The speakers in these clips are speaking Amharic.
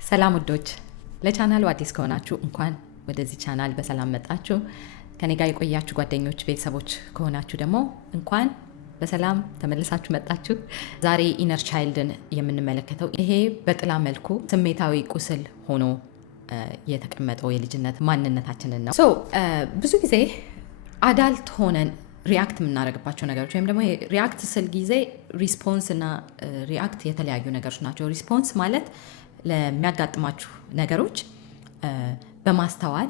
ሰላም ውዶች፣ ለቻናሉ አዲስ ከሆናችሁ እንኳን ወደዚህ ቻናል በሰላም መጣችሁ። ከኔ ጋር የቆያችሁ ጓደኞች፣ ቤተሰቦች ከሆናችሁ ደግሞ እንኳን በሰላም ተመልሳችሁ መጣችሁ። ዛሬ ኢነር ቻይልድን የምንመለከተው ይሄ በጥላ መልኩ ስሜታዊ ቁስል ሆኖ የተቀመጠው የልጅነት ማንነታችንን ነው። ብዙ ጊዜ አዳልት ሆነን ሪያክት የምናደርግባቸው ነገሮች ወይም ደግሞ ሪያክት ስል ጊዜ ሪስፖንስ እና ሪያክት የተለያዩ ነገሮች ናቸው። ሪስፖንስ ማለት ለሚያጋጥማችሁ ነገሮች በማስተዋል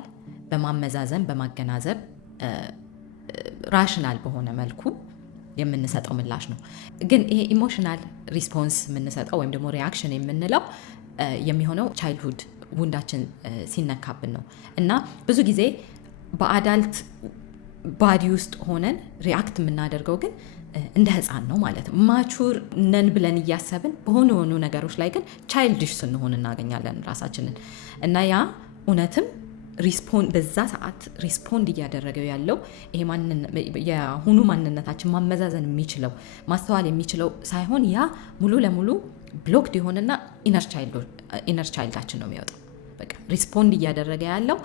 በማመዛዘን በማገናዘብ ራሽናል በሆነ መልኩ የምንሰጠው ምላሽ ነው። ግን ይሄ ኢሞሽናል ሪስፖንስ የምንሰጠው ወይም ደግሞ ሪያክሽን የምንለው የሚሆነው ቻይልድሁድ ውንዳችን ሲነካብን ነው እና ብዙ ጊዜ በአዳልት ባዲ ውስጥ ሆነን ሪያክት የምናደርገው ግን እንደ ህፃን ነው ማለት ነው። ማቹር ነን ብለን እያሰብን በሆኑ ነገሮች ላይ ግን ቻይልድሽ ስንሆን እናገኛለን ራሳችንን እና ያ እውነትም በዛ ሰዓት ሪስፖንድ እያደረገው ያለው ይሄ የአሁኑ ማንነታችን ማመዛዘን የሚችለው ማስተዋል የሚችለው ሳይሆን ያ ሙሉ ለሙሉ ብሎክድ የሆነና ኢነር ቻይልዳችን ነው የሚወጣው። በቃ ሪስፖንድ እያደረገ ያለው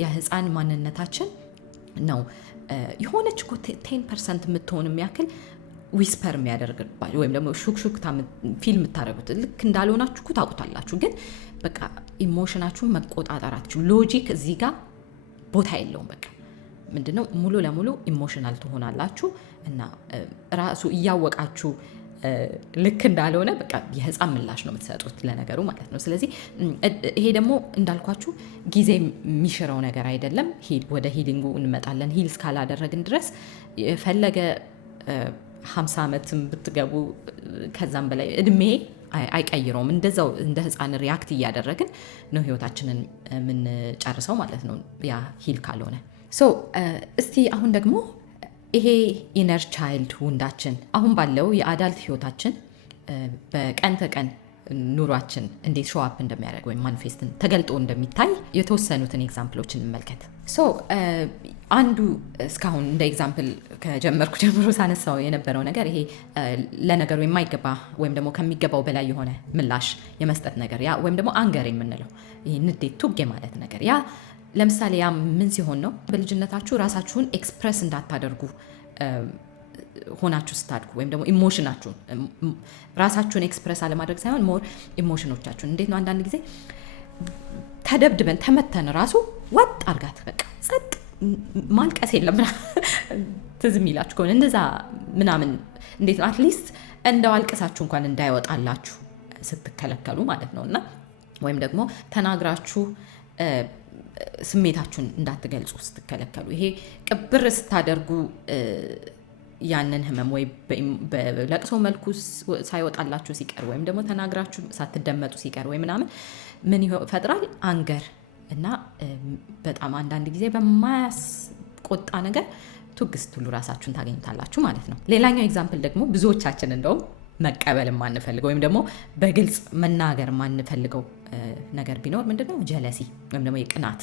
የህፃን ማንነታችን ነው። የሆነች እኮ 10% የምትሆን የሚያክል ዊስፐር የሚያደርግባችሁ ወይም ደግሞ ሹክሹክታ ፊልም የምታደርጉት ልክ እንዳልሆናችሁ እኮ ታውቁታላችሁ። ግን በቃ ኢሞሽናችሁን መቆጣጠራችሁ ሎጂክ እዚህ ጋር ቦታ የለውም። በቃ ምንድነው ሙሉ ለሙሉ ኢሞሽናል ትሆናላችሁ እና ራሱ እያወቃችሁ ልክ እንዳልሆነ በቃ የህፃን ምላሽ ነው የምትሰጡት ለነገሩ ማለት ነው። ስለዚህ ይሄ ደግሞ እንዳልኳችሁ ጊዜ የሚሽረው ነገር አይደለም። ወደ ሂሊንጉ እንመጣለን። ሂል እስካላደረግን ድረስ የፈለገ 50 ዓመትም ብትገቡ ከዛም በላይ እድሜ አይቀይረውም። እንደዛው እንደ ህፃን ሪያክት እያደረግን ነው ህይወታችንን የምንጨርሰው ማለት ነው፣ ያ ሂል ካልሆነ። እስቲ አሁን ደግሞ ይሄ ኢነር ቻይልድ ውንዳችን አሁን ባለው የአዳልት ህይወታችን በቀን ተቀን ኑሯችን እንዴት ሾዋፕ እንደሚያደርግ ወይም ማኒፌስትን ተገልጦ እንደሚታይ የተወሰኑትን ኤግዛምፕሎች እንመልከት። አንዱ እስካሁን እንደ ኤግዛምፕል ከጀመርኩ ጀምሮ ሳነሳው የነበረው ነገር ይሄ ለነገሩ የማይገባ ወይም ደግሞ ከሚገባው በላይ የሆነ ምላሽ የመስጠት ነገር ያ ወይም ደግሞ አንገር የምንለው ይሄ ንዴት ቱጌ ማለት ነገር ያ ለምሳሌ ያ ምን ሲሆን ነው? በልጅነታችሁ ራሳችሁን ኤክስፕረስ እንዳታደርጉ ሆናችሁ ስታድጉ ወይም ደግሞ ኢሞሽናችሁን ራሳችሁን ኤክስፕረስ አለማድረግ ሳይሆን ሞር ኢሞሽኖቻችሁን እንዴት ነው አንዳንድ ጊዜ ተደብድበን ተመተን ራሱ ወጥ አርጋት በቃ ጸጥ ማልቀስ የለም ትዝ የሚላችሁ ከሆነ እንደዛ ምናምን እንዴት ነው አትሊስት እንደው አልቀሳችሁ እንኳን እንዳይወጣላችሁ ስትከለከሉ ማለት ነው። እና ወይም ደግሞ ተናግራችሁ ስሜታችሁን እንዳትገልጹ ስትከለከሉ ይሄ ቅብር ስታደርጉ ያንን ህመም ወይ በለቅሶ መልኩ ሳይወጣላችሁ ሲቀር ወይም ደግሞ ተናግራችሁ ሳትደመጡ ሲቀር ወይ ምናምን ምን ይፈጥራል? አንገር እና በጣም አንዳንድ ጊዜ በማያስቆጣ ነገር ትግስት ሁሉ ራሳችሁን ታገኙታላችሁ ማለት ነው። ሌላኛው ኤግዛምፕል ደግሞ ብዙዎቻችን እንደውም መቀበል የማንፈልገው ወይም ደግሞ በግልጽ መናገር የማንፈልገው ነገር ቢኖር ምንድነው? ጀለሲ ወይም ደግሞ የቅናት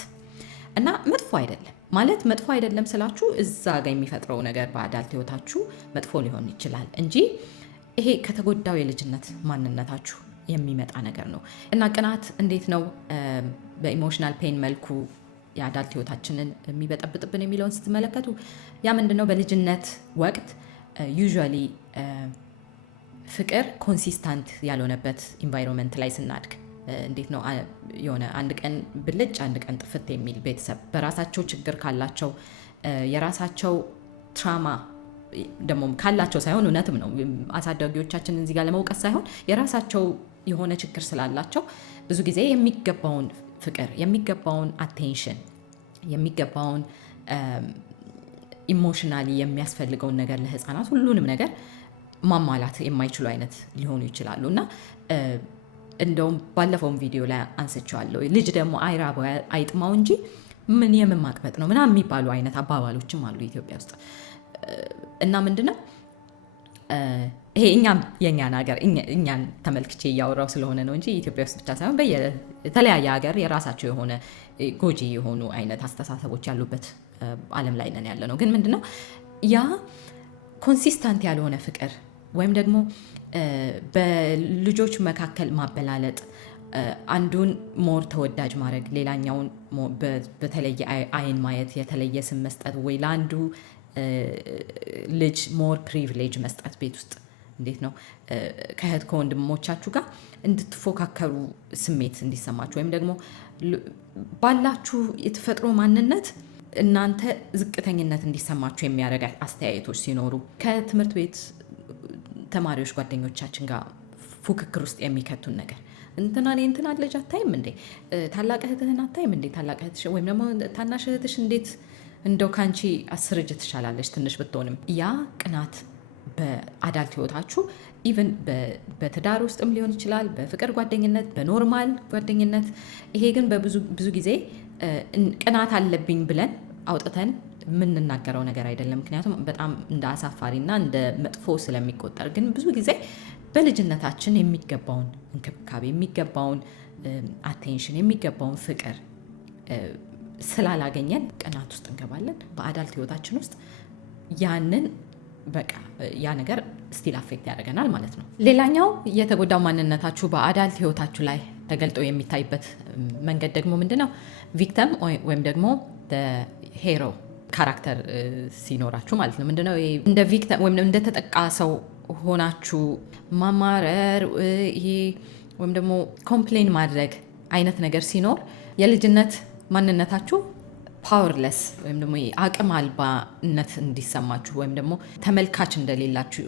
እና መጥፎ አይደለም ማለት መጥፎ አይደለም ስላችሁ እዛ ጋር የሚፈጥረው ነገር በአዳልት ህይወታችሁ መጥፎ ሊሆን ይችላል እንጂ ይሄ ከተጎዳው የልጅነት ማንነታችሁ የሚመጣ ነገር ነው። እና ቅናት እንዴት ነው በኢሞሽናል ፔን መልኩ የአዳልት ህይወታችንን የሚበጠብጥብን የሚለውን ስትመለከቱ ያ ምንድነው? በልጅነት ወቅት ዩዥዋሊ ፍቅር ኮንሲስታንት ያልሆነበት ኢንቫይሮንመንት ላይ ስናድግ እንዴት ነው የሆነ አንድ ቀን ብልጭ አንድ ቀን ጥፍት የሚል ቤተሰብ በራሳቸው ችግር ካላቸው የራሳቸው ትራማ ደግሞ ካላቸው ሳይሆን እውነትም ነው አሳዳጊዎቻችን እዚህ ጋር ለመውቀስ ሳይሆን የራሳቸው የሆነ ችግር ስላላቸው ብዙ ጊዜ የሚገባውን ፍቅር የሚገባውን አቴንሽን የሚገባውን ኢሞሽናሊ የሚያስፈልገውን ነገር ለህፃናት ሁሉንም ነገር ማሟላት የማይችሉ አይነት ሊሆኑ ይችላሉ። እና እንደውም ባለፈውም ቪዲዮ ላይ አንስቼዋለሁ። ልጅ ደግሞ አይራበው አይጥማው እንጂ ምን የምማቅበጥ ነው ምናምን የሚባሉ አይነት አባባሎችም አሉ ኢትዮጵያ ውስጥ። እና ምንድነው ይሄ የእኛን ሀገር እኛን ተመልክቼ እያወራው ስለሆነ ነው እንጂ ኢትዮጵያ ውስጥ ብቻ ሳይሆን በየተለያየ ሀገር የራሳቸው የሆነ ጎጂ የሆኑ አይነት አስተሳሰቦች ያሉበት ዓለም ላይ ነን ያለ ነው። ግን ምንድነው ያ ኮንሲስታንት ያልሆነ ፍቅር ወይም ደግሞ በልጆች መካከል ማበላለጥ አንዱን ሞር ተወዳጅ ማድረግ፣ ሌላኛውን በተለየ አይን ማየት፣ የተለየ ስም መስጠት፣ ወይ ለአንዱ ልጅ ሞር ፕሪቪሌጅ መስጠት ቤት ውስጥ እንዴት ነው ከእህት ከወንድሞቻችሁ ጋር እንድትፎካከሩ ስሜት እንዲሰማችሁ ወይም ደግሞ ባላችሁ የተፈጥሮ ማንነት እናንተ ዝቅተኝነት እንዲሰማችሁ የሚያደርግ አስተያየቶች ሲኖሩ ከትምህርት ቤት ተማሪዎች ጓደኞቻችን ጋር ፉክክር ውስጥ የሚከቱን ነገር እንትና ልጅ አታይም እንዴ ታላቅ እህትህን አታይም እንዴ ታላቅ እህትሽ ወይም ደግሞ ታናሽ እህትሽ እንዴት እንደው ካንቺ 10 እጅ ትሻላለች ትንሽ ብትሆንም ያ ቅናት በአዳልት ህይወታችሁ ኢቭን በትዳር ውስጥም ሊሆን ይችላል፣ በፍቅር ጓደኝነት፣ በኖርማል ጓደኝነት። ይሄ ግን ብዙ ጊዜ ቅናት አለብኝ ብለን አውጥተን የምንናገረው ነገር አይደለም። ምክንያቱም በጣም እንደ አሳፋሪና እንደ መጥፎ ስለሚቆጠር። ግን ብዙ ጊዜ በልጅነታችን የሚገባውን እንክብካቤ፣ የሚገባውን አቴንሽን፣ የሚገባውን ፍቅር ስላላገኘን ቅናት ውስጥ እንገባለን። በአዳልት ህይወታችን ውስጥ ያንን በቃ ያ ነገር ስቲል አፌክት ያደርገናል ማለት ነው። ሌላኛው የተጎዳው ማንነታችሁ በአዳልት ህይወታችሁ ላይ ተገልጦ የሚታይበት መንገድ ደግሞ ምንድነው? ቪክተም ወይም ደግሞ ሄሮ ካራክተር ሲኖራችሁ ማለት ነው። ምንድነው እንደ ቪክተም ወይም እንደ ተጠቃ ሰው ሆናችሁ ማማረር ወይም ደግሞ ኮምፕሌን ማድረግ አይነት ነገር ሲኖር የልጅነት ማንነታችሁ ፓወርለስ ወይም ደግሞ አቅም አልባነት እንዲሰማችሁ ወይም ደግሞ ተመልካች እንደሌላችሁ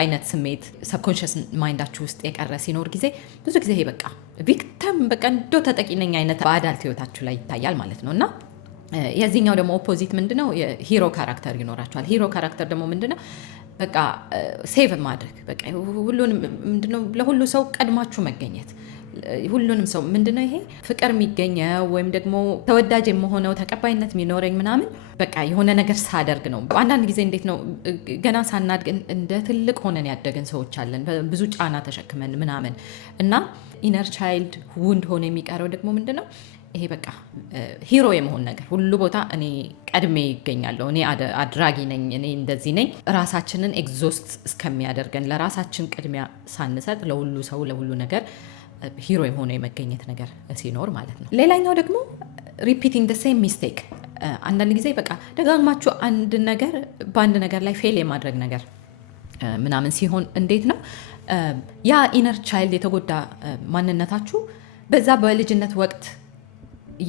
አይነት ስሜት ሰብኮንሽስ ማይንዳችሁ ውስጥ የቀረ ሲኖር ጊዜ ብዙ ጊዜ ይሄ በቃ ቪክተም በቃ እንዶ ተጠቂ ነኝ አይነት በአዳልት ህይወታችሁ ላይ ይታያል ማለት ነው። እና የዚህኛው ደግሞ ኦፖዚት ምንድነው? የሂሮ ካራክተር ይኖራችኋል። ሂሮ ካራክተር ደግሞ ምንድነው? በቃ ሴቭ ማድረግ በቃ ሁሉንም ምንድነው ለሁሉ ሰው ቀድማችሁ መገኘት ሁሉንም ሰው ምንድነው ይሄ ፍቅር የሚገኘው ወይም ደግሞ ተወዳጅ የመሆነው ተቀባይነት የሚኖረኝ ምናምን በቃ የሆነ ነገር ሳደርግ ነው። አንዳንድ ጊዜ እንዴት ነው ገና ሳናድግ እንደ ትልቅ ሆነን ያደገን ሰዎች አለን፣ ብዙ ጫና ተሸክመን ምናምን እና ኢነር ቻይልድ ውንድ ሆነ የሚቀረው ደግሞ ምንድነው ይሄ በቃ ሂሮ የመሆን ነገር ሁሉ ቦታ እኔ ቀድሜ ይገኛለሁ፣ እኔ አድራጊ ነኝ፣ እኔ እንደዚህ ነኝ። ራሳችንን ኤግዞስት እስከሚያደርገን ለራሳችን ቅድሚያ ሳንሰጥ ለሁሉ ሰው ለሁሉ ነገር ሂሮ የሆነ የመገኘት ነገር ሲኖር ማለት ነው። ሌላኛው ደግሞ ሪፒቲንግ the same mistake አንዳንድ ጊዜ በቃ ደጋግማችሁ አንድ ነገር በአንድ ነገር ላይ ፌል የማድረግ ነገር ምናምን ሲሆን እንዴት ነው ያ ኢነር ቻይልድ የተጎዳ ማንነታችሁ በዛ በልጅነት ወቅት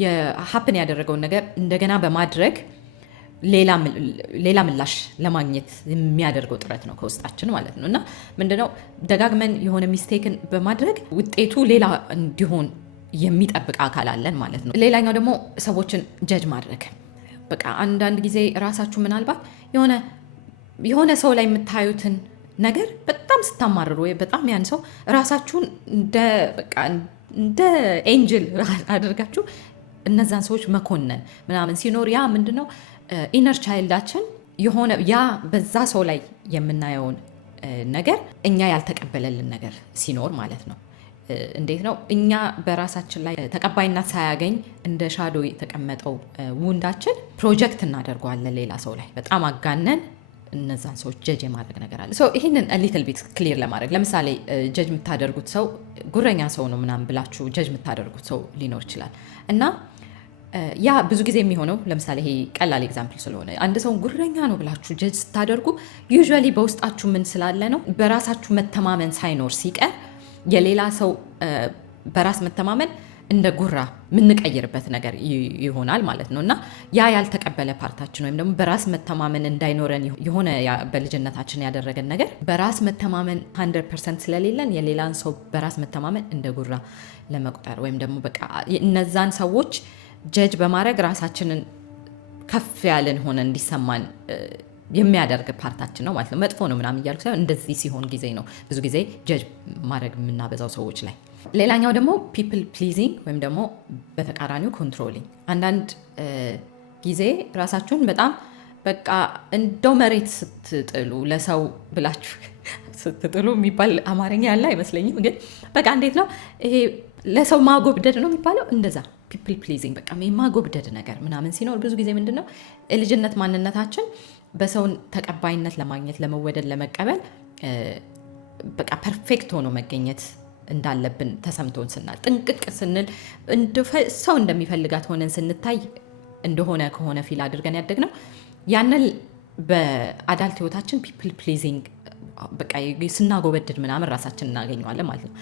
የሀፕን ያደረገውን ነገር እንደገና በማድረግ ሌላ ምላሽ ለማግኘት የሚያደርገው ጥረት ነው ከውስጣችን ማለት ነው። እና ምንድነው ደጋግመን የሆነ ሚስቴክን በማድረግ ውጤቱ ሌላ እንዲሆን የሚጠብቅ አካል አለን ማለት ነው። ሌላኛው ደግሞ ሰዎችን ጀጅ ማድረግ በቃ አንዳንድ ጊዜ ራሳችሁ ምናልባት የሆነ ሰው ላይ የምታዩትን ነገር በጣም ስታማርሩ ወይ በጣም ያን ሰው ራሳችሁን እንደ ኤንጅል አድርጋችሁ እነዛን ሰዎች መኮነን ምናምን ሲኖር ያ ምንድነው ኢነር ቻይልዳችን የሆነ ያ በዛ ሰው ላይ የምናየውን ነገር እኛ ያልተቀበለልን ነገር ሲኖር ማለት ነው። እንዴት ነው እኛ በራሳችን ላይ ተቀባይነት ሳያገኝ እንደ ሻዶ የተቀመጠው ውንዳችን ፕሮጀክት እናደርገዋለን ሌላ ሰው ላይ በጣም አጋነን እነዛን ሰዎች ጀጅ የማድረግ ነገር አለ። ይህንን ሊትል ቢት ክሊር ለማድረግ ለምሳሌ ጀጅ የምታደርጉት ሰው ጉረኛ ሰው ነው ምናምን ብላችሁ ጀጅ የምታደርጉት ሰው ሊኖር ይችላል እና ያ ብዙ ጊዜ የሚሆነው ለምሳሌ ይሄ ቀላል ኤግዛምፕል ስለሆነ አንድ ሰው ጉረኛ ነው ብላችሁ ጀጅ ስታደርጉ ዩዥዋሊ በውስጣችሁ ምን ስላለ ነው በራሳችሁ መተማመን ሳይኖር ሲቀር የሌላ ሰው በራስ መተማመን እንደ ጉራ የምንቀይርበት ነገር ይሆናል ማለት ነው። እና ያ ያልተቀበለ ፓርታችን ወይም ደግሞ በራስ መተማመን እንዳይኖረን የሆነ በልጅነታችን ያደረገን ነገር በራስ መተማመን 100% ስለሌለን የሌላን ሰው በራስ መተማመን እንደ ጉራ ለመቁጠር ወይም ደግሞ በቃ እነዛን ሰዎች ጀጅ በማድረግ ራሳችንን ከፍ ያለን ሆነ እንዲሰማን የሚያደርግ ፓርታችን ነው ማለት ነው። መጥፎ ነው ምናምን እያልኩ ሳይሆን እንደዚህ ሲሆን ጊዜ ነው ብዙ ጊዜ ጀጅ ማድረግ የምናበዛው ሰዎች ላይ። ሌላኛው ደግሞ ፒፕል ፕሊዚንግ ወይም ደግሞ በተቃራኒው ኮንትሮሊንግ። አንዳንድ ጊዜ ራሳችሁን በጣም በቃ እንደው መሬት ስትጥሉ ለሰው ብላችሁ ስትጥሉ የሚባል አማርኛ ያለ አይመስለኝም፣ ግን በቃ እንዴት ነው ይሄ ለሰው ማጎብደድ ነው የሚባለው እንደዛ ፒፕል ፕሊዚንግ በቃ የማጎብደድ ነገር ምናምን ሲኖር ብዙ ጊዜ ምንድነው የልጅነት ማንነታችን በሰውን ተቀባይነት ለማግኘት ለመወደድ ለመቀበል በቃ ፐርፌክት ሆኖ መገኘት እንዳለብን ተሰምቶን ስናል ጥንቅቅ ስንል ሰው እንደሚፈልጋት ሆነን ስንታይ እንደሆነ ከሆነ ፊል አድርገን ያደግነው ያንን በአዳልት ህይወታችን ፒፕል ፕሊዚንግ በቃ ስናጎበድድ ምናምን ራሳችን እናገኘዋለን ማለት ነው።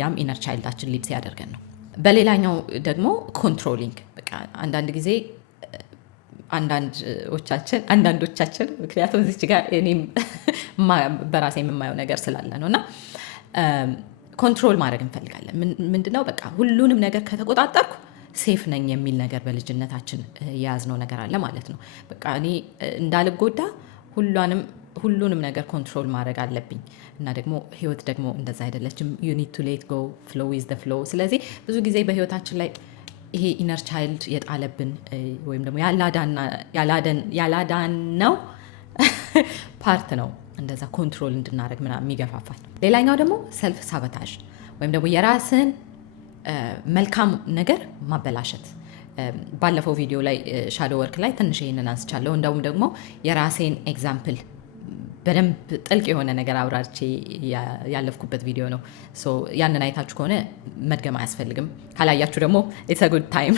ያም ኢነር ቻይልዳችን ሊድ ሲያደርገን ነው። በሌላኛው ደግሞ ኮንትሮሊንግ በቃ አንዳንድ ጊዜ አንዳንዶቻችን ምክንያቱም እዚች ጋር እኔም በራሴ የምማየው ነገር ስላለ ነው እና ኮንትሮል ማድረግ እንፈልጋለን። ምንድነው በቃ ሁሉንም ነገር ከተቆጣጠርኩ ሴፍ ነኝ የሚል ነገር በልጅነታችን የያዝነው ነገር አለ ማለት ነው። በቃ እኔ እንዳልጎዳ ሁሉንም ነገር ኮንትሮል ማድረግ አለብኝ እና ደግሞ ህይወት ደግሞ እንደዛ አይደለችም። you need to let go, flow is the flow። ስለዚህ ብዙ ጊዜ በህይወታችን ላይ ይሄ ኢነር ቻይልድ የጣለብን ወይም ደግሞ ያላዳነው ፓርት ነው እንደዛ ኮንትሮል እንድናደርግ ምናምን የሚገፋፋል። ሌላኛው ደግሞ ሰልፍ ሳቦታጅ ወይም ደግሞ የራስን መልካም ነገር ማበላሸት። ባለፈው ቪዲዮ ላይ ሻዶ ወርክ ላይ ትንሽ ይሄንን አንስቻለሁ። እንደውም ደግሞ የራሴን ኤግዛምፕል በደንብ ጥልቅ የሆነ ነገር አብራርቼ ያለፍኩበት ቪዲዮ ነው። ያንን አይታችሁ ከሆነ መድገም አያስፈልግም። ካላያችሁ ደግሞ ኢትስ አ ጉድ ታይም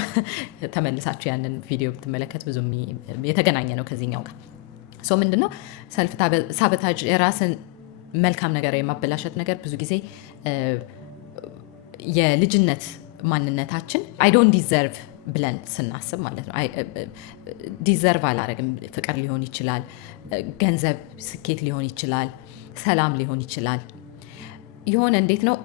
ተመልሳችሁ ያንን ቪዲዮ ብትመለከት ብዙ የተገናኘ ነው ከዚህኛው ጋር። ምንድነው ሰልፍ ሳቦታጅ? የራስን መልካም ነገር የማበላሸት ነገር ብዙ ጊዜ የልጅነት ማንነታችን አይ ዶንት ዲዘርቭ ብለን ስናስብ ማለት ነው። ዲዘርቭ አላረግም። ፍቅር ሊሆን ይችላል፣ ገንዘብ፣ ስኬት ሊሆን ይችላል፣ ሰላም ሊሆን ይችላል። የሆነ እንዴት ነው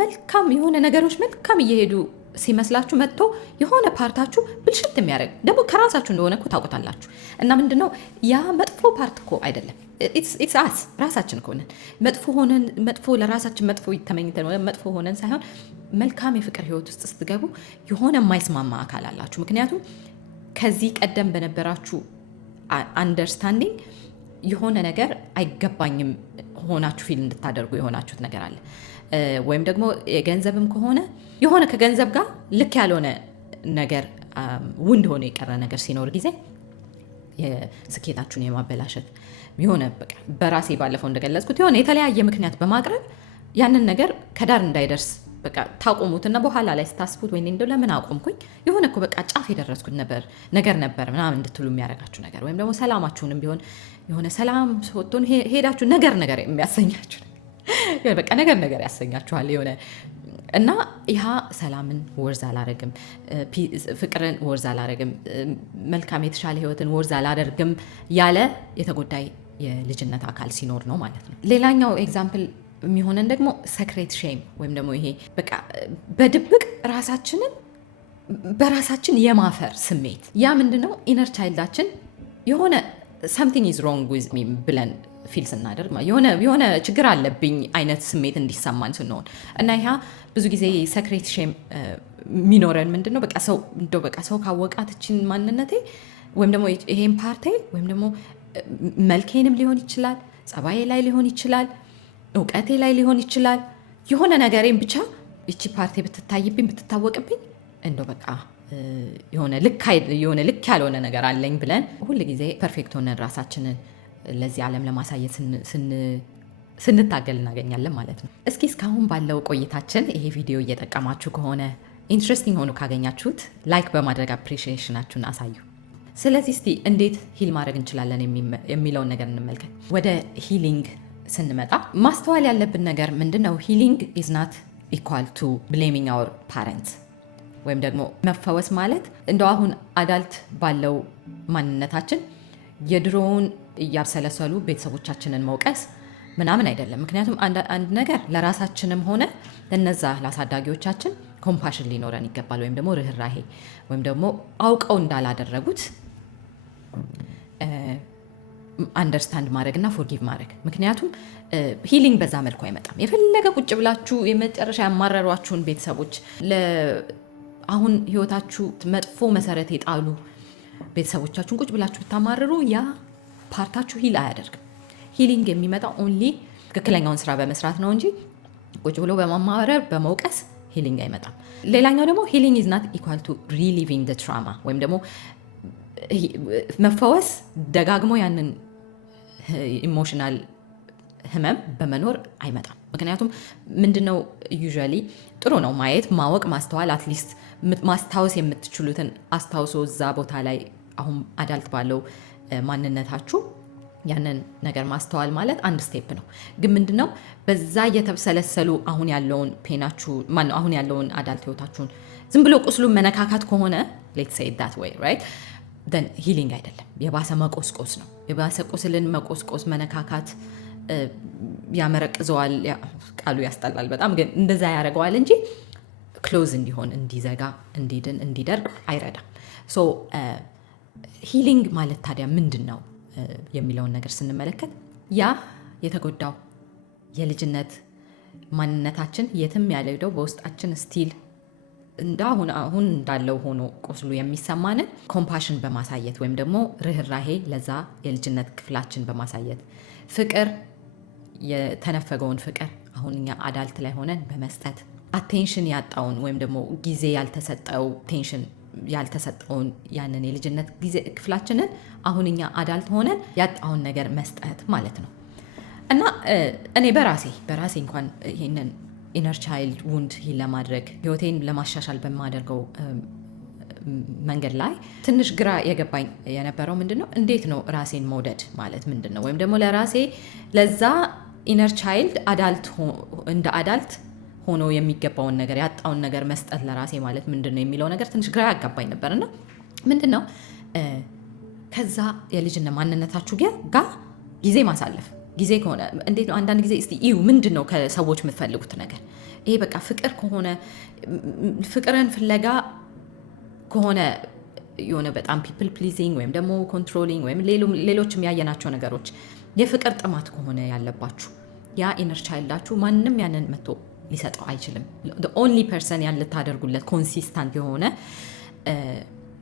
መልካም የሆነ ነገሮች መልካም እየሄዱ ሲመስላችሁ መጥቶ የሆነ ፓርታችሁ ብልሽት የሚያደርግ ደግሞ ከራሳችሁ እንደሆነ እኮ ታውቁታላችሁ። እና ምንድነው ያ መጥፎ ፓርት እኮ አይደለም። ኢትስ አስ ራሳችን ከሆነን መጥፎ ለራሳችን መጥፎ ተመኝተን መጥፎ ሆነን ሳይሆን መልካም የፍቅር ህይወት ውስጥ ስትገቡ የሆነ የማይስማማ አካል አላችሁ። ምክንያቱም ከዚህ ቀደም በነበራችሁ አንደርስታንዲንግ የሆነ ነገር አይገባኝም ሆናችሁ ፊል እንድታደርጉ የሆናችሁት ነገር አለ። ወይም ደግሞ የገንዘብም ከሆነ የሆነ ከገንዘብ ጋር ልክ ያልሆነ ነገር ውንድ ሆነ የቀረ ነገር ሲኖር ጊዜ የስኬታችሁን የማበላሸት የሆነ በራሴ ባለፈው እንደገለጽኩት የሆነ የተለያየ ምክንያት በማቅረብ ያንን ነገር ከዳር እንዳይደርስ በቃ ታቆሙትና በኋላ ላይ ስታስቡት ወይ እንደው ለምን አቆምኩኝ የሆነ እኮ በቃ ጫፍ የደረስኩት ነገር ነበር ምናምን እንድትሉ የሚያደርጋችሁ ነገር ወይም ደግሞ ሰላማችሁንም ቢሆን የሆነ ሰላም ሶቶን ሄዳችሁ ነገር የሚያሰኛችሁ በቃ ነገር ያሰኛችኋል የሆነ እና ያ ሰላምን ወርዝ አላረግም፣ ፍቅርን ወርዝ አላረግም፣ መልካም የተሻለ ህይወትን ወርዝ አላደርግም ያለ የተጎዳይ የልጅነት አካል ሲኖር ነው ማለት ነው። ሌላኛው ኤግዛምፕል የሚሆነን ደግሞ ሰክሬት ሼም ወይም ደግሞ ይሄ በቃ በድብቅ ራሳችንን በራሳችን የማፈር ስሜት። ያ ምንድነው ኢነር ቻይልዳችን የሆነ something is wrong with me ብለን ፊል ስናደርግ የሆነ ችግር አለብኝ አይነት ስሜት እንዲሰማን ስንሆን እና ይሄ ብዙ ጊዜ ሰክሬት ሼም የሚኖረን ምንድነው በቃ ሰው ካወቃት እችን ማንነቴ ወይም ደግሞ ይሄን ፓርቴ ወይም ደግሞ መልኬንም ሊሆን ይችላል፣ ጸባዬ ላይ ሊሆን ይችላል፣ እውቀቴ ላይ ሊሆን ይችላል፣ የሆነ ነገሬን ብቻ እቺ ፓርቴ ብትታይብኝ ብትታወቅብኝ እንደው በቃ የሆነ ልክ ያልሆነ ነገር አለኝ ብለን ሁል ጊዜ ፐርፌክት ሆነን ራሳችንን ለዚህ ዓለም ለማሳየት ስንታገል እናገኛለን ማለት ነው። እስኪ እስካሁን ባለው ቆይታችን ይሄ ቪዲዮ እየጠቀማችሁ ከሆነ ኢንትረስቲንግ ሆኖ ካገኛችሁት ላይክ በማድረግ አፕሪሺዬሽናችሁን አሳዩ። ስለዚህ እስቲ እንዴት ሂል ማድረግ እንችላለን የሚለውን ነገር እንመልከት። ወደ ሂሊንግ ስንመጣ ማስተዋል ያለብን ነገር ምንድነው? ሂሊንግ ኢዝ ናት ኢኳል ቱ ብሌሚንግ አወር ፓረንትስ ወይም ደግሞ መፈወስ ማለት እንደው አሁን አዳልት ባለው ማንነታችን የድሮውን እያብሰለሰሉ ቤተሰቦቻችንን መውቀስ ምናምን አይደለም። ምክንያቱም አንድ ነገር ለራሳችንም ሆነ ለነዛ ለአሳዳጊዎቻችን ኮምፓሽን ሊኖረን ይገባል። ወይም ደግሞ ርህራሄ ወይም ደግሞ አውቀው እንዳላደረጉት አንደርስታንድ ማድረግ እና ፎርጊቭ ማድረግ። ምክንያቱም ሂሊንግ በዛ መልኩ አይመጣም። የፈለገ ቁጭ ብላችሁ የመጨረሻ ያማረሯችሁን ቤተሰቦች አሁን ህይወታችሁ መጥፎ መሰረት የጣሉ ቤተሰቦቻችሁን ቁጭ ብላችሁ ብታማርሩ ያ ፓርታችሁ ሂል አያደርግም። ሂሊንግ የሚመጣው ኦንሊ ትክክለኛውን ስራ በመስራት ነው እንጂ ቁጭ ብሎ በማማረር በመውቀስ ሂሊንግ አይመጣም። ሌላኛው ደግሞ ሂሊንግ ኢዝ ናት ኢኳል ቱ ሪሊቪንግ ዘ ትራማ ወይም ደግሞ መፈወስ ደጋግሞ ያንን ኢሞሽናል ህመም በመኖር አይመጣም። ምክንያቱም ምንድነው ዩዥዋሊ ጥሩ ነው ማየት፣ ማወቅ፣ ማስተዋል። አትሊስት ማስታወስ የምትችሉትን አስታውሶ እዛ ቦታ ላይ አሁን አዳልት ባለው ማንነታችሁ ያንን ነገር ማስተዋል ማለት አንድ ስቴፕ ነው። ግን ምንድነው በዛ እየተብሰለሰሉ አሁን ያለውን ፔናችሁ ማነው አሁን ያለውን አዳልት ህይወታችሁን ዝም ብሎ ቁስሉን መነካካት ከሆነ ሌትስ ሴይ ዳት ዌይ ራይት then ሂሊንግ አይደለም፣ የባሰ መቆስቆስ ነው። የባሰ ቁስልን መቆስቆስ መነካካት ያመረቅዘዋል። ቃሉ ያስጠላል በጣም ግን እንደዛ ያደርገዋል እንጂ ክሎዝ እንዲሆን፣ እንዲዘጋ፣ እንዲድን፣ እንዲደርግ አይረዳም። ሶ ሂሊንግ ማለት ታዲያ ምንድን ነው የሚለውን ነገር ስንመለከት ያ የተጎዳው የልጅነት ማንነታችን የትም ያልሄደው በውስጣችን ስቲል አሁን እንዳለው ሆኖ ቁስሉ የሚሰማንን ኮምፓሽን በማሳየት ወይም ደግሞ ርህራሄ ለዛ የልጅነት ክፍላችን በማሳየት ፍቅር፣ የተነፈገውን ፍቅር አሁን እኛ አዳልት ላይ ሆነን በመስጠት አቴንሽን ያጣውን ወይም ደግሞ ጊዜ ያልተሰጠው ቴንሽን ያልተሰጠውን ያንን የልጅነት ጊዜ ክፍላችንን አሁን እኛ አዳልት ሆነን ያጣውን ነገር መስጠት ማለት ነው። እና እኔ በራሴ እንኳን ይሄንን ኢነር ቻይልድ ውንድ ሂል ለማድረግ ህይወቴን ለማሻሻል በማደርገው መንገድ ላይ ትንሽ ግራ የገባኝ የነበረው ምንድነው እንዴት ነው ራሴን መውደድ ማለት ምንድነው? ወይም ደግሞ ለራሴ ለዛ ኢነር ቻይልድ እንደ አዳልት ሆኖ የሚገባውን ነገር ያጣውን ነገር መስጠት ለራሴ ማለት ምንድነው የሚለው ነገር ትንሽ ግራ ያጋባኝ ነበርና ምንድነው ከዛ የልጅነት ማንነታችሁ ጋር ጊዜ ማሳለፍ ጊዜ ከሆነ እንዴት ነው አንዳንድ ጊዜ እስቲ እዩ ምንድነው ከሰዎች የምትፈልጉት ነገር ይሄ በቃ ፍቅር ከሆነ ፍቅርን ፍለጋ ከሆነ የሆነ በጣም ፒፕል ፕሊዚንግ ወይም ደግሞ ኮንትሮሊንግ ወይም ሌሎችም ያየናቸው ነገሮች የፍቅር ጥማት ከሆነ ያለባችሁ ያ ኢነር ቻይልዳችሁ ማንንም ያንን መጥቶ ሊሰጠው አይችልም። the only person ያን ልታደርጉለት ኮንሲስታንት የሆነ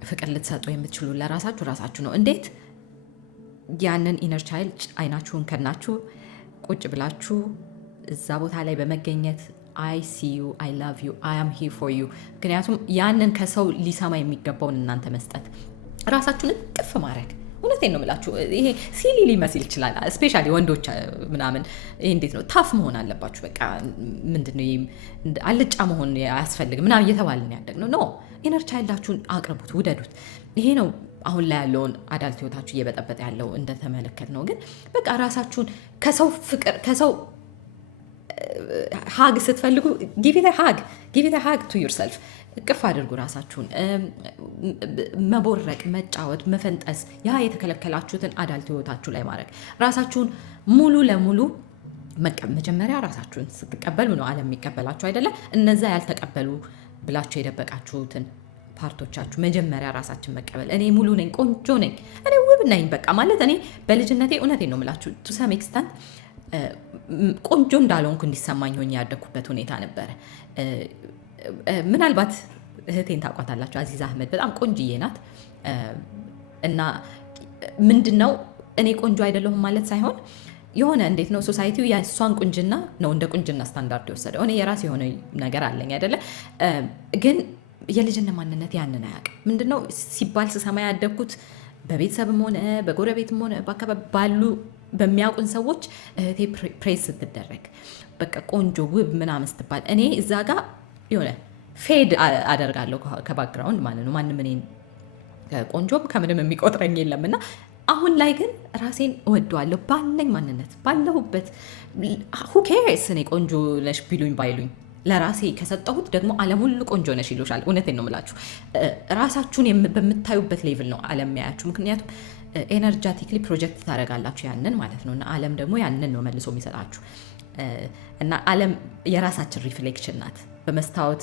ፍቅር ልትሰጡ የምትችሉ ለራሳችሁ ነው። እንዴት ያንን ኢነር ቻይልድ አይናችሁን ከናችሁ ቁጭ ብላችሁ እዛ ቦታ ላይ በመገኘት I see you, I love you, I am here for you። ምክንያቱም ያንን ከሰው ሊሰማ የሚገባውን እናንተ መስጠት፣ ራሳችሁን እቅፍ ማድረግ። እውነቴን ነው የምላችሁ። ይሄ ሲሊ ሊመስል ይችላል፣ ስፔሻሊ ወንዶች ምናምን ይሄ እንዴት ነው ታፍ መሆን አለባችሁ፣ በቃ ምንድነው አልጫ መሆን አያስፈልግም ምናምን እየተባልን ያደግነው። ኖ ኢነር ቻይልዳችሁን አቅርቡት፣ ውደዱት። ይሄ ነው አሁን ላይ ያለውን አዳልት ህይወታችሁ እየበጠበጠ ያለው እንደተመለከት ነው። ግን በቃ ራሳችሁን ከሰው ፍቅር ከሰው ሀግ ስትፈልጉ ጊቭ ኢት አ ሀግ ቱ ዩርሰልፍ። እቅፍ አድርጉ ራሳችሁን። መቦረቅ፣ መጫወት፣ መፈንጠስ ያ የተከለከላችሁትን አዳልት ህይወታችሁ ላይ ማድረግ ራሳችሁን ሙሉ ለሙሉ መጀመሪያ ራሳችሁን ስትቀበሉ ነው ዓለም የሚቀበላችሁ አይደለ? እነዛ ያልተቀበሉ ብላችሁ የደበቃችሁትን ፓርቶቻችሁ መጀመሪያ ራሳችን መቀበል። እኔ ሙሉ ነኝ፣ ቆንጆ ነኝ፣ እኔ ውብ ነኝ በቃ ማለት እኔ በልጅነቴ እውነቴን ነው የምላችሁ ቱ ሰም ኤክስተንት ቆንጆ እንዳልሆንኩ እንዲሰማኝ ሆኜ ያደኩበት ሁኔታ ነበረ። ምናልባት እህቴን ታውቋታላችሁ፣ አዚዛ አህመድ በጣም ቆንጅዬ ናት። እና ምንድነው እኔ ቆንጆ አይደለሁም ማለት ሳይሆን የሆነ እንዴት ነው ሶሳይቲው የእሷን ቁንጅና ነው እንደ ቁንጅና ስታንዳርድ የወሰደው። እኔ የራሴ የሆነ ነገር አለኝ አይደለ? ግን የልጅነት ማንነት ያንን አያውቅም። ምንድነው ሲባል ስሰማ ያደግኩት በቤተሰብም ሆነ በጎረቤትም ሆነ በአካባቢ ባሉ በሚያውቁን ሰዎች እህቴ ፕሬስ ስትደረግ በቃ ቆንጆ ውብ ምናምን ስትባል እኔ እዛ ጋር የሆነ ፌድ አደርጋለሁ ከባክግራውንድ ማለት ነው። ማንም እኔን ቆንጆም ከምንም የሚቆጥረኝ የለምና አሁን ላይ ግን ራሴን እወደዋለሁ ባለኝ ማንነት ባለሁበት። who cares እኔ ቆንጆ ነሽ ቢሉኝ ባይሉኝ ለራሴ ከሰጠሁት ደግሞ ዓለም ሁሉ ቆንጆ ነሽ ይሉሻል። እውነቴን ነው የምላችሁ። ራሳችሁን በምታዩበት ሌቭል ነው ዓለም ያያችሁ። ምክንያቱም ኤነርጂቲክሊ ፕሮጀክት ታደርጋላችሁ ያንን ማለት ነው። እና ዓለም ደግሞ ያንን ነው መልሶ የሚሰጣችሁ። እና ዓለም የራሳችን ሪፍሌክሽን ናት። በመስታወት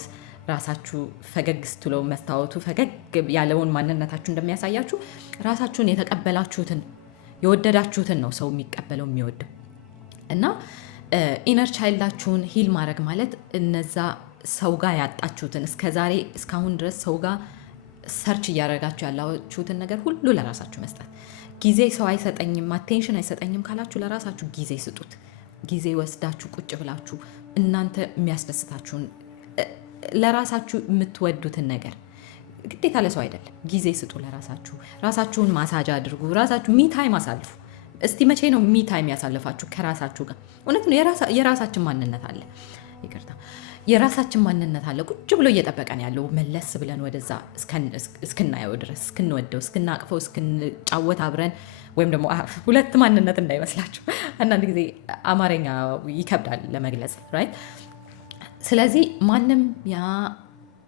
ራሳችሁ ፈገግ ስትሉ መስታወቱ ፈገግ ያለውን ማንነታችሁ እንደሚያሳያችሁ ራሳችሁን የተቀበላችሁትን የወደዳችሁትን ነው ሰው የሚቀበለው የሚወደው። እና ኢነር ቻይልዳችሁን ሂል ማድረግ ማለት እነዛ ሰው ጋር ያጣችሁትን እስከዛሬ እስካሁን ድረስ ሰው ጋር ሰርች እያደረጋችሁ ያላችሁትን ነገር ሁሉ ለራሳችሁ መስጠት። ጊዜ ሰው አይሰጠኝም አቴንሽን አይሰጠኝም ካላችሁ ለራሳችሁ ጊዜ ስጡት። ጊዜ ወስዳችሁ ቁጭ ብላችሁ እናንተ የሚያስደስታችሁን ለራሳችሁ የምትወዱትን ነገር ግዴታ ለሰው አይደለም ጊዜ ስጡ ለራሳችሁ። ራሳችሁን ማሳጅ አድርጉ። ራሳችሁ ሚ ታይም አሳልፉ። እስቲ መቼ ነው ሚ ታይም ያሳለፋችሁ ከራሳችሁ ጋር? እውነት ነው የራሳችን ማንነት አለ፣ ይቅርታ የራሳችን ማንነት አለ ቁጭ ብሎ እየጠበቀን ያለው መለስ ብለን ወደዛ እስክናየው ድረስ እስክንወደው፣ እስክናቅፈው፣ እስክንጫወት አብረን። ወይም ደግሞ ሁለት ማንነት እንዳይመስላችሁ፣ አንዳንድ ጊዜ አማርኛ ይከብዳል ለመግለጽ ራይት። ስለዚህ ማንም ያ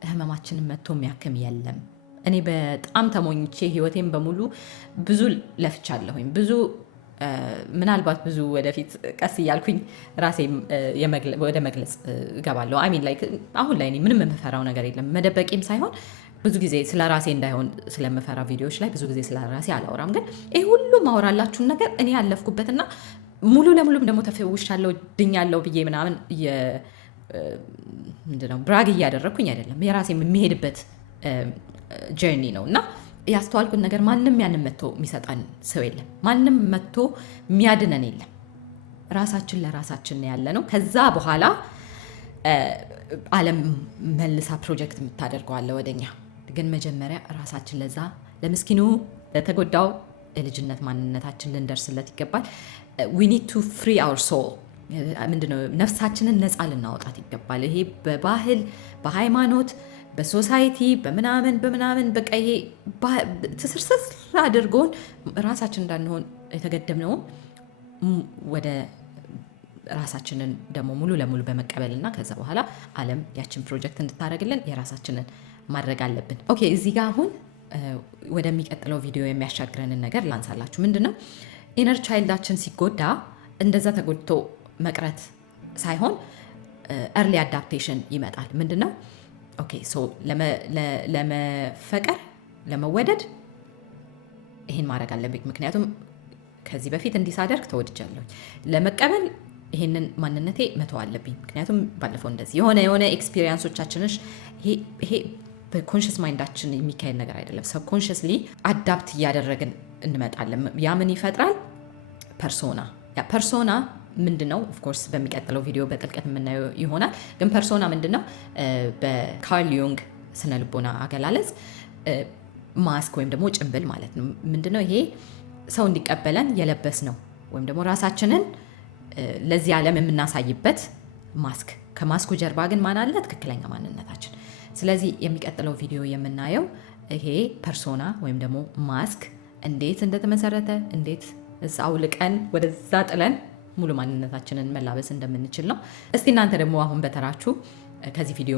ህመማችንን መጥቶ የሚያክም የለም። እኔ በጣም ተሞኝቼ ህይወቴን በሙሉ ብዙ ለፍቻለሁኝ። ብዙ ምናልባት ብዙ ወደፊት ቀስ እያልኩኝ ራሴ ወደ መግለጽ እገባለሁ። አሚን ላይ አሁን ላይ እኔ ምንም የምፈራው ነገር የለም። መደበቂም ሳይሆን ብዙ ጊዜ ስለ ራሴ እንዳይሆን ስለምፈራ ቪዲዮዎች ላይ ብዙ ጊዜ ስለ ራሴ አላወራም። ግን ይህ ሁሉ ማወራላችሁን ነገር እኔ ያለፍኩበትና ሙሉ ለሙሉም ደግሞ ተፈውሻለሁ ድኛለሁ ብዬ ምናምን ምንድነው ብራግ እያደረግኩኝ አይደለም። የራሴ የሚሄድበት ጀርኒ ነው እና ያስተዋልኩት ነገር ማንም ያንን መጥቶ የሚሰጠን ሰው የለም። ማንም መጥቶ የሚያድነን የለም። ራሳችን ለራሳችን ያለ ነው። ከዛ በኋላ ዓለም መልሳ ፕሮጀክት የምታደርገዋለ ወደኛ። ግን መጀመሪያ ራሳችን ለዛ ለምስኪኑ ለተጎዳው የልጅነት ማንነታችን ልንደርስለት ይገባል። we need to free our soul ምንድነው ነፍሳችንን ነፃ ልናወጣት ይገባል። ይሄ በባህል በሃይማኖት በሶሳይቲ በምናምን በቃ ይሄ ትስርስር አድርጎን ራሳችን እንዳንሆን የተገደብነው ወደ ራሳችንን ደግሞ ሙሉ ለሙሉ በመቀበልና ከዛ በኋላ ዓለም ያችን ፕሮጀክት እንድታደርግልን የራሳችንን ማድረግ አለብን። ኦኬ እዚህ ጋር አሁን ወደሚቀጥለው ቪዲዮ የሚያሻግረንን ነገር ላንሳላችሁ። ምንድነው ኢነር ቻይልዳችን ሲጎዳ እንደዛ ተጎድቶ መቅረት ሳይሆን early adaptation ይመጣል። ምንድነው ኦኬ ሶ ለመፈቀር ለመወደድ ይሄን ማድረግ አለብኝ። ምክንያቱም ከዚህ በፊት እንዲሳደርግ ተወድጃለሁ። ለመቀበል ይሄንን ማንነቴ መተው አለብኝ። ምክንያቱም ባለፈው እንደዚህ የሆነ ኤክስፒሪየንሶቻችንሽ ይሄ በኮንሽስ ማይንዳችን የሚካሄድ ነገር አይደለም። ሰብኮንሽስሊ አዳፕት እያደረግን እንመጣለን። ያ ምን ይፈጥራል? ፐርሶና። ያ ፐርሶና ምንድነው? ኦፍኮርስ በሚቀጥለው ቪዲዮ በጥልቀት የምናየው ይሆናል። ግን ፐርሶና ምንድነው? በካርል ዩንግ ስነ ልቦና አገላለጽ ማስክ ወይም ደግሞ ጭንብል ማለት ነው። ምንድነው ይሄ? ሰው እንዲቀበለን የለበስ ነው ወይም ደግሞ ራሳችንን ለዚህ ዓለም የምናሳይበት ማስክ። ከማስኩ ጀርባ ግን ማን አለ? ትክክለኛ ማንነታችን። ስለዚህ የሚቀጥለው ቪዲዮ የምናየው ይሄ ፐርሶና ወይም ደግሞ ማስክ እንዴት እንደተመሰረተ፣ እንዴት አውልቀን ወደዛ ጥለን ሙሉ ማንነታችንን መላበስ እንደምንችል ነው። እስቲ እናንተ ደግሞ አሁን በተራችሁ ከዚህ ቪዲዮ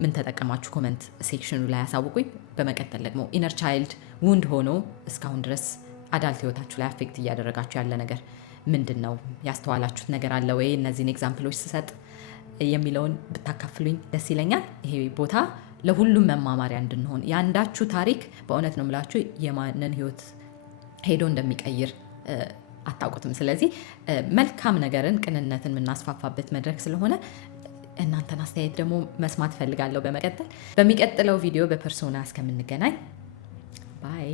ምን ተጠቀማችሁ ኮመንት ሴክሽኑ ላይ ያሳውቁኝ። በመቀጠል ደግሞ ኢነር ቻይልድ ውንድ ሆኖ እስካሁን ድረስ አዳልት ህይወታችሁ ላይ አፌክት እያደረጋችሁ ያለ ነገር ምንድን ነው? ያስተዋላችሁት ነገር አለ ወይ? እነዚህን ኤግዛምፕሎች ስሰጥ የሚለውን ብታካፍሉኝ ደስ ይለኛል። ይሄ ቦታ ለሁሉም መማማሪያ እንድንሆን የአንዳችሁ ታሪክ በእውነት ነው የምላችሁ የማንን ህይወት ሄዶ እንደሚቀይር አታውቁትም። ስለዚህ መልካም ነገርን ቅንነትን የምናስፋፋበት መድረክ ስለሆነ እናንተን አስተያየት ደግሞ መስማት ፈልጋለሁ። በሚቀጥለው ቪዲዮ በፐርሶና እስከምንገናኝ ባይ